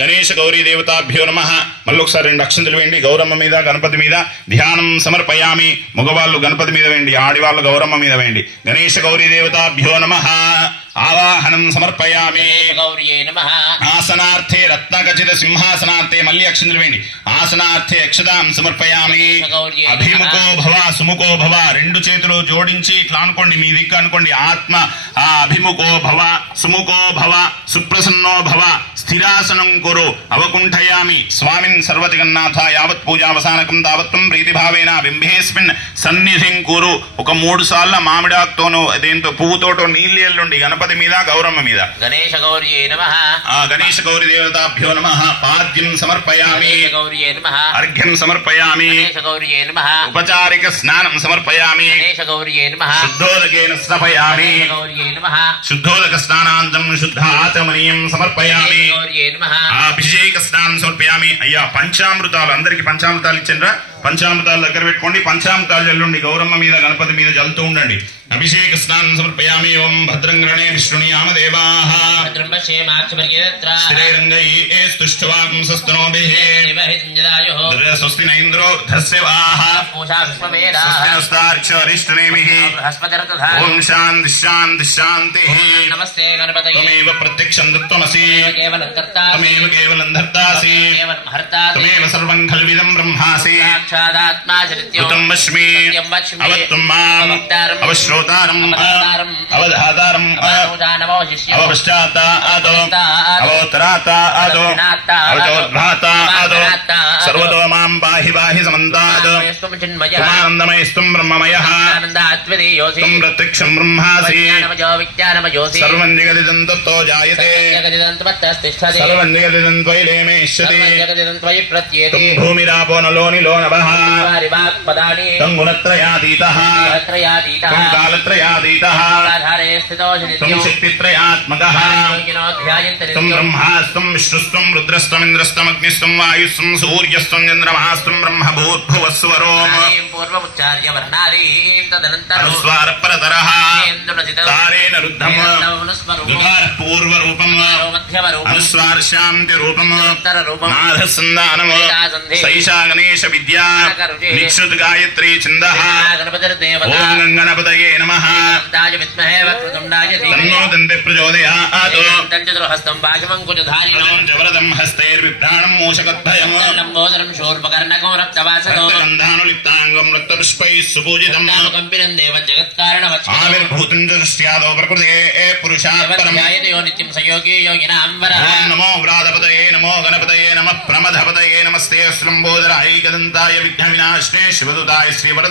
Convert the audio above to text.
గణేశ గౌరీ దేవతాభ్యో నమః. మళ్ళీ ఒకసారి 2 అక్షంతలు వేయండి. గౌరమ్మ మీద గణపతి మీద ధ్యానం సమర్పయామి. మగవాళ్ళు గణపతి మీద వేయండి, ఆడివాళ్ళు గౌరమ్మ మీద వేయండి. గణేశ గౌరీ దేవతాభ్యో నమః. ఆవాహనం సమర్పయామి. ఆసనార్థే రత్నఖచిత సింహాసనార్థే మళ్ళీ అక్షంతలు వేయండి. ఆసనార్థే అక్షతాం సమర్పయామి. అభిముఖో భవ సుముఖో భవ 2 చేతులు జోడించి ఇట్లా అనుకోండి, మీ దిక్కు అనుకోండి. ఆత్మ అభిముఖో భవ సుముఖో భవ సుప్రసన్నో భవ స్థిరాసనం కురు అవకుంఠయామి. స్వామిన్ సర్వజగన్నాథ యావత్ పూజావసానకం తావత్వం ప్రీతిభావేన బింబేస్మిన్ సన్నిధిం కురు. ఒక 3 సార్లు మామిడాకుతోనో దేంతో పువ్వుతోటో నీళ్ళెల్లుండి గణపతి మీద గౌరమ్మ మీద. గణేశ గౌరియే నమః. గణేశ గౌరీ దేవతాభ్యో నమః. పాద్యం సమర్పయామి. గౌరియే నమః. అర్ఘ్యం సమర్పయామి. గణేశ గౌరియే నమః. ఉపచారిక స్నానం సమర్పయామి. గణేశ గౌరియే నమః. శుద్ధోదకేన స్నాపయామి. గౌరియే నమః. శుద్ధోదక స్నానాంతం శుద్ధ ఆచమనీయం సమర్పయామి. గౌరియే నమః. అభిషేక స్నానం సమర్పయామి. అయ్యా పంచామృతాలు అందరికి పంచామృతాలు ఇచ్చిండ్రా? పంచామృతాలు దగ్గర పెట్టుకోండి. పంచామృతాలు జల్లుండి గౌరమ్మ మీద గణపతి మీద జల్లుతూ ఉండండి. అభిషేక స్నానం సమర్పయామి. ఓం భద్రంగణే విష్ణునియామ దేవాః స్థిరైరంగైస్తుష్ఠవాంసస్తనోభిః స్వస్తి న ఇంద్రో వృద్ధస్యవాః స్వస్తి నస్తార్క్ష్యరిష్టనేమిః. ఓం శాంతి శాంతి శాంతిః. నమస్తే గణపతయే. త్వమేవ ప్రత్యక్షం త్వమసి. కేవలం కర్తాసి. త్వమేవ కేవలం ధర్తాసి. కేవలం హర్తాసి. త్వమేవ సర్వం ఖల్విదం బ్రహ్మాసి. సాక్షాదాత్మా చరిత్యం. ఉతం వష్మి. సత్యం వచ్మి. అవత్వం మాం. అవశ్రోతారం. అవధాతారం. అవపశ్చాత్తాదో. అవోత్తరాత్తాదో. అవచోద్భాతాదో. సర్వతో మాం పాహి పాహి సమంతాద్. త్వమానందమయస్త్వం బ్రహ్మమయః. త్వం ప్రత్యక్షం బ్రహ్మాసి. సర్వం జగదిదం తత్తో జాయతే. సర్వం జగదిదం త్వయిలేమేష్యతి. త్వం భూమిరాపో నలో నిలో నభః. త్వం గుణత్రయాతీతః. త్వం కాలత్రయాతీతః. త్వం శక్తిత్రయాత్మకః. త్వం బ్రహ్మాస్త్వం విష్ణుస్త్వం రుద్రస్త్వం ఇంద్రస్త్వం అగ్నిస్త్వం వాయుస్త్వం సూర్యస్త్వం చంద్రమహాస్త్వం బ్రహ్మ భూద్భువస్వరోం. అనుస్వారపరతరః. తారేణ రుద్ధం. దుకారః పూర్వరూపం. అనుస్వారశాంతి రూపం. నాథసంధానం. సైషా గణేశ విద్యా. నిక్షుత్ గాయత్రీ ఛందః. ఓం గణపతయే నమః. తన్నో దంతే ప్రచోదయాత్. వరదం హస్తైర్విభ్రాణం మూషకద్భయం. రక్తగంధానులిప్తాంగం రక్తపుష్పైః సుపూజితం. ఆవిర్భూతం చ దృష్ట్యాదో ప్రకృతే పురుషాత్పరం. ఓం నమో వ్రాతపతయే నమో గణపతయే నమః ప్రమథపతయే నమస్తే. లంబోదరాయ ఏకదంతాయ విఘ్న వినాశనే శివదుతాయ శ్రీవరద